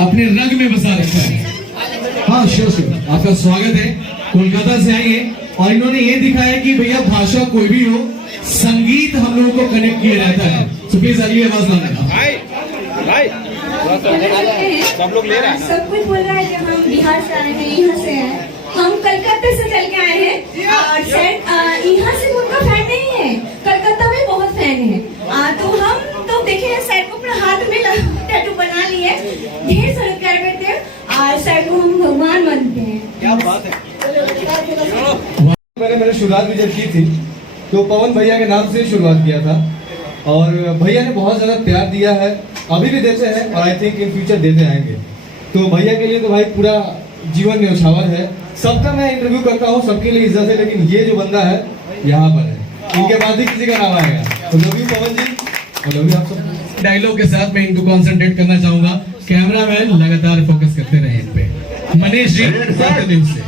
अपने रंग में बसा रखा है। हाँ श्योर, आपका स्वागत है। कोलकाता से आई है और इन्होंने ये दिखाया कि भैया भाषा कोई भी हो, संगीत हम लोगों को कनेक्ट किया रहता है। तो प्लीज अगली आवाज ना सब लोग ले रहे हैं, सब कुछ बोल रहा है कि हम बिहार से आए हैं, यहाँ से हैं, हम कलकत्ता से चल के आए हैं और सर यहाँ से उनका फैन नहीं है, कलकत्ता में बहुत फैन है। तो हम तो देखे सर को अपने हाथ में टैटू बना लिए, ढेर सारे प्यार करते हैं और सर को हम भगवान मानते हैं। क्या बात है। मैंने शुरुआत भी जब की थी तो पवन भैया के नाम से शुरुआत किया था और भैया ने बहुत ज़्यादा प्यार दिया है, अभी भी देते हैं और आई थिंक इन फ्यूचर देते आएंगे। तो भैया के लिए तो भाई पूरा जीवन न्यौछावर है। सबका मैं इंटरव्यू करता हूँ, सबके लिए इज्जत है, लेकिन ये जो बंदा है यहाँ पर है, इनके बाद ही किसी का नाम आएगा। तो लव यू पवन जी, और लव यू आप सब। डायलॉग के साथ मैं इनको कॉन्सेंट्रेट करना चाहूंगा। कैमरामैन लगातार फोकस करते रहे इन पे। मनीष जी दिल से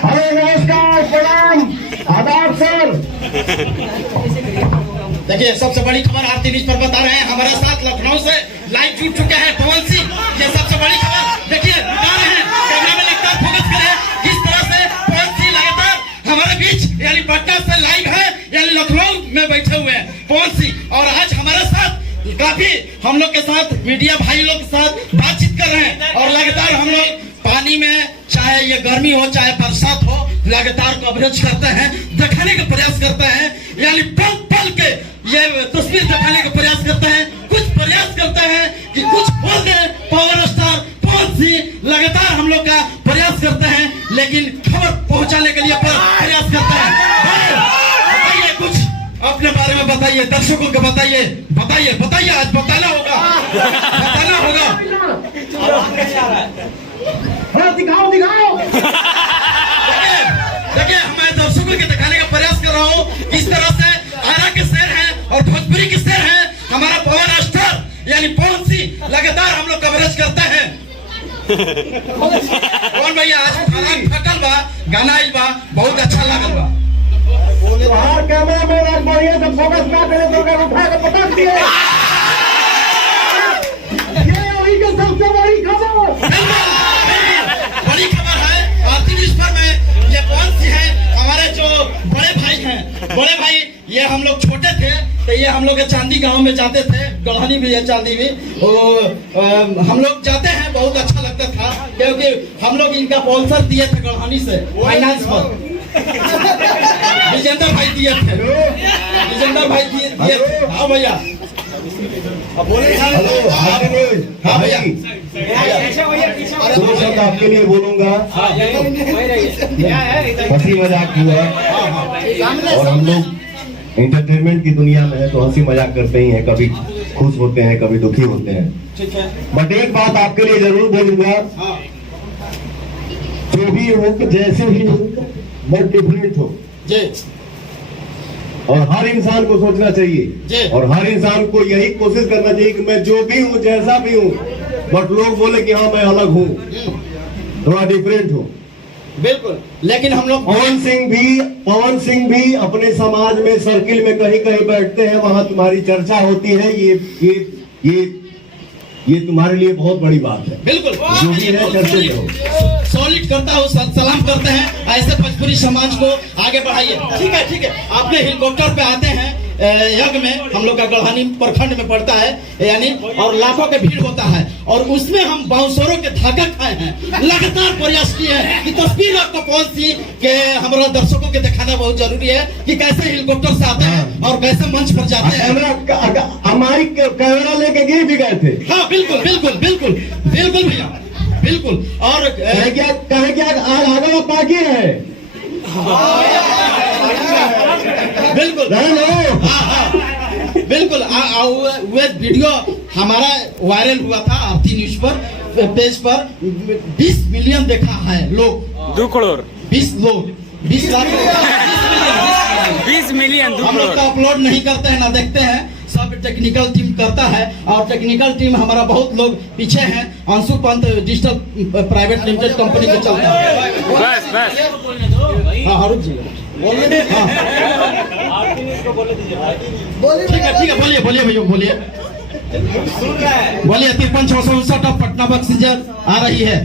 हेलो नमस्कार, प्रणाम, आदाब सर। देखिए सबसे बड़ी खबर आरती न्यूज पर बता रहे हैं, हमारे साथ लखनऊ से लाइव जुड़ चुके हैं पवन सिंह। ये सबसे बड़ी खबर देखिए बता रहे हैं, कैमरा में लगता फोकस करें किस तरह से पवन सिंह लगातार हमारे बीच यानी पटना से लाइव है, यानी लखनऊ में बैठे हुए हैं पवन सिंह। और आज हमारे साथ काफी हम लोग के साथ मीडिया भाई लोग के साथ बातचीत कर रहे हैं और लगातार हम लोग पानी में चाहे ये गर्मी हो चाहे बरसात हो लगातार कवरेज करते हैं, दिखाने का प्रयास करते हैं, यानी पल पल के ये तस्वीर दिखाने का प्रयास करते हैं, कुछ प्रयास करते हैं कि कुछ बोल दे पावर स्टार पवन सिंह। लगातार हम लोग का प्रयास करते हैं, लेकिन खबर पहुंचाने के लिए प्रयास करते हैं। बताइए कुछ अपने बारे में बताइए, दर्शकों को बताइए, बताइए बताइए, आज बताना होगा, बताना होगा। दिखाओ दिखाओ। देखिए मैं दर्शकों के दिखाने का प्रयास कर रहा हूँ किस तरह से आरा के शेर हैं और भोजपुरी के शेर हैं हमारा पवन स्टार यानी पवन सिंह। लगातार हम लोग कवरेज करते हैं। कौन भैया आज फकल बा गाना आइल बा, बहुत अच्छा लागल बा। बाहर कैमरा में रख बढ़िया से फोकस ना करे तो क्या उठा के पटक दिए। ये अभी की सबसे बड़ी खबर, बड़ी खबर है आरती न्यूज पर में। ये पवन सिंह है हमारे जो बड़े भाई हैं, बड़े भाई। ये हम लोग छोटे थे तो ये हम लोग के चांदी गांव में जाते थे, गढ़ानी भी है चांदी भी, हम लोग जाते हैं, बहुत अच्छा लगता था क्योंकि हम लोग इनका स्पॉन्सर दिए थे गढ़ानी से फाइनेंस पर। विजेंद्र भाई दिए थे, विजेंद्र भाई दिए थे। हाँ भैया हेलो हाँ भैया दो शब्द आपके लिए बोलूंगा। हंसी मजाक हुआ और हम लोग एंटरटेनमेंट की दुनिया में है तो हंसी मजाक करते ही हैं, कभी खुश होते हैं कभी दुखी होते हैं। ठीक है, बट एक बात आपके लिए जरूर बोलूंगा, जो भी हो जैसे भी हो बट डिफरेंट हो जी। और हर इंसान को सोचना चाहिए और हर इंसान को यही कोशिश करना चाहिए कि मैं जो भी हूँ जैसा भी हूँ, बट लोग बोले कि हाँ मैं अलग हूँ, थोड़ा डिफरेंट हूँ। बिल्कुल, लेकिन हम लोग पवन सिंह भी अपने समाज में सर्किल में कहीं कहीं बैठते हैं, वहां तुम्हारी चर्चा होती है। ये तुम्हारे लिए बहुत बड़ी बात है। बिल्कुल जो भी है चर्चे में हो। सॉलिड करता हूँ, सलाम करते हैं, ऐसे भोजपुरी समाज को आगे बढ़ाइए। ठीक है ठीक है, आपने हेलीकॉप्टर पे आते हैं यज्ञ में, हम लोग का गढ़ानी प्रखंड में पड़ता है यानी, और लाखों के भीड़ होता है और उसमें हम बाउंसरों के धागा खाए हैं। लगातार प्रयास किए हैं कि तस्वीर आपको पवन सिंह के हमारा दर्शकों के दिखाना बहुत जरूरी है कि कैसे हेलीकॉप्टर से आते हैं और कैसे मंच पर जाते हैं। हमारी कैमरा लेके गिर भी गए थे। हाँ बिल्कुल बिल्कुल बिल्कुल बिल्कुल भैया बिल्कुल। और कहे क्या आगे बाकी है। बिल्कुल बिल्कुल वो वीडियो हमारा वायरल हुआ था आरती न्यूज पर पेज पर। 20 मिलियन देखा है लोग, 2 करोड़ 20 लोग 20 लाख 20 मिलियन हम लोग का अपलोड नहीं करते हैं ना देखते हैं, सब टेक्निकल टीम करता है और टेक्निकल टीम हमारा बहुत लोग पीछे हैं। Anshu Pant digital private limited company के चलता है। बस हाँ हारूद जी ठीक है बोलिए बोलिए भैया बोलिए। बोलिए 53-659 ऑफ पटना बक्सीजर आ रही है।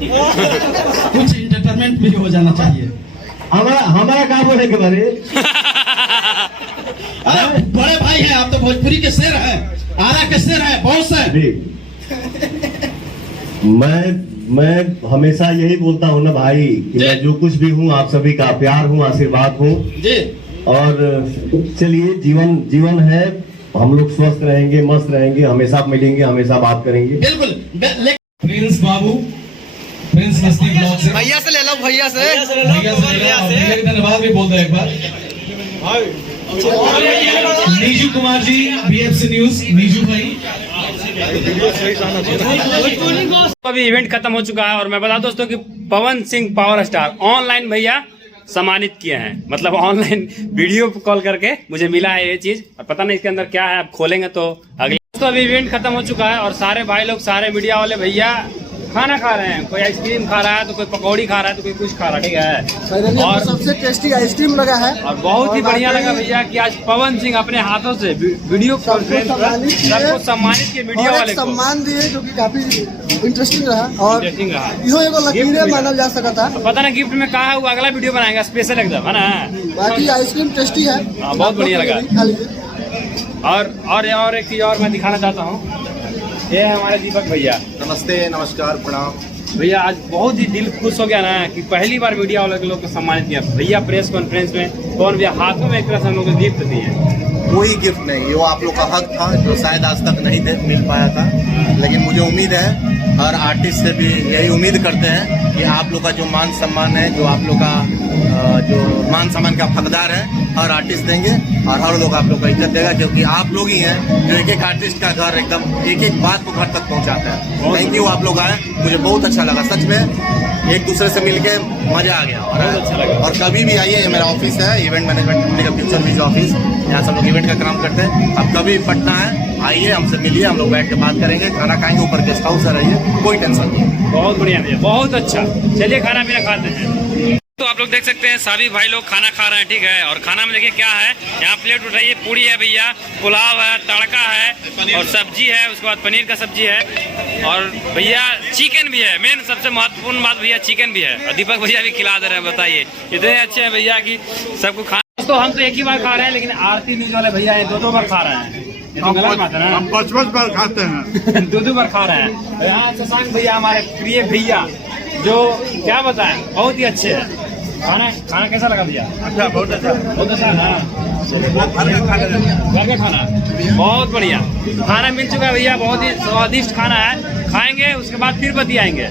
कुछ इंटरटेनमेंट भी हो जाना चाहिए। हमारा काम होने के बारे अरे बड़े भाई हैं आप, तो भोजपुरी के शेर हैं, आरा के शेर हैं, बहुत से। मैं हमेशा यही बोलता हूँ ना भाई कि मैं जो कुछ भी हूँ आप सभी का प्यार हूँ, आशीर्वाद हूँ जी। और चलिए जीवन है, हम लोग स्वस्थ रहेंगे, मस्त रहेंगे, हमेशा मिलेंगे, हमेशा बात करेंगे। बिल्कुल। प्रिंस बाबू, प्रिंस नस्ती ब्लॉग से भैया से ले लो, भैया से भैया का धन्यवाद भी बोल दो एक बार। नीजू कुमार जी, BFC न्यूज, नीजू भाई। अभी इवेंट खत्म हो चुका है और मैं बता दोस्तों कि Pawan Singh power star online भैया सम्मानित किए हैं, मतलब ऑनलाइन वीडियो कॉल करके मुझे मिला है ये चीज, और पता नहीं इसके अंदर क्या है, आप खोलेंगे तो अगले। दोस्तों अभी इवेंट खत्म हो चुका है और सारे भाई लोग, सारे मीडिया वाले भैया खाना खा रहे हैं। कोई आइसक्रीम खा रहा है, तो कोई पकौड़ी खा रहा है, तो कोई कुछ खा रहा है, ठीक है। और सबसे टेस्टी आइसक्रीम लगा है और बहुत ही बढ़िया लगा भैया कि आज पवन सिंह अपने हाथों से वीडियो कॉन्फ्रेंस सबको सम्मानित किए, मीडिया वाले को सम्मान दिए, जो कि काफी इंटरेस्टिंग रहा और इंटरेस्टिंग रहा। इहो एगो लकीरें माना जा सकता था। पता ना गिफ्ट में कहा है, वो अगला वीडियो बनाएगा स्पेशल एकदम, है ना। बाकी आइसक्रीम टेस्टी है, बहुत बढ़िया लगा। खा लीजिए। और एक चीज और मैं दिखाना चाहता हूँ, ये है हमारे दीपक भैया। नमस्ते, नमस्कार, प्रणाम। भैया आज बहुत ही दिल खुश हो गया ना कि पहली बार मीडिया वाले लोग को सम्मानित किया भैया प्रेस कॉन्फ्रेंस में। कौन भैया हाथों में एक तरह से हम लोग को गिफ्ट दिए। कोई गिफ्ट नहीं, वो आप लोग का हक था जो शायद आज तक नहीं मिल पाया था, लेकिन मुझे उम्मीद है, हर आर्टिस्ट से भी यही उम्मीद करते हैं कि आप लोग का जो मान सम्मान है, जो आप लोग का जो मान सम्मान का हकदार है, हर आर्टिस्ट देंगे और हर लोग आप लोग का इज्जत देगा, क्योंकि आप लोग ही हैं जो एक एक आर्टिस्ट का घर एकदम एक एक बात को घर तक पहुंचाते हैं। थैंक यू, आप लोग आए, मुझे बहुत अच्छा लगा, सच में एक दूसरे से मिलके मजा आ गया। और कभी भी आइए, ये मेरा ऑफिस है, इवेंट मैनेजमेंट कंपनी का फ्यूचर विज ऑफिस, यहाँ सब लोग इवेंट का काम करते हैं। अब कभी पटना है, आइए, हमसे मिलिए, हम लोग बैठ के बात करेंगे, खाना खाएंगे, ऊपर गेस्ट हाउस है, रहिए, कोई टेंशन नहीं। बहुत बढ़िया भैया, बहुत अच्छा। चलिए खाना पीना खाते हैं। तो आप लोग देख सकते हैं सभी भाई लोग खाना खा रहे हैं, ठीक है। और खाना में देखिए क्या है, यहाँ प्लेट उठाइए, पूरी है भैया, पुलाव है, तड़का है और सब्जी है, उसके बाद पनीर का सब्जी है और भैया चिकन भी है। मेन सबसे महत्वपूर्ण बात भैया चिकन भी है, और दीपक भैया भी खिला दे रहे हैं। बताइए इतने अच्छे हैं भैया कि सबको खा। दोस्तों हम तो एक ही बार खा रहे हैं, लेकिन आरती न्यूज वाले भैया दो बार खा रहे हैं। हम 5-5 बार खाते हैं। दो बार खा रहे हैं। यहाँ शशांक भैया हमारे प्रिय भैया, जो क्या बताएं बहुत ही अच्छे हैं। खाना कैसा लगा भैया? अच्छा, बहुत अच्छा है ना। घर का खाना बहुत बढ़िया खाना मिल चुका है भैया, बहुत ही स्वादिष्ट खाना है। खाएंगे उसके बाद फिर बतियाएंगे।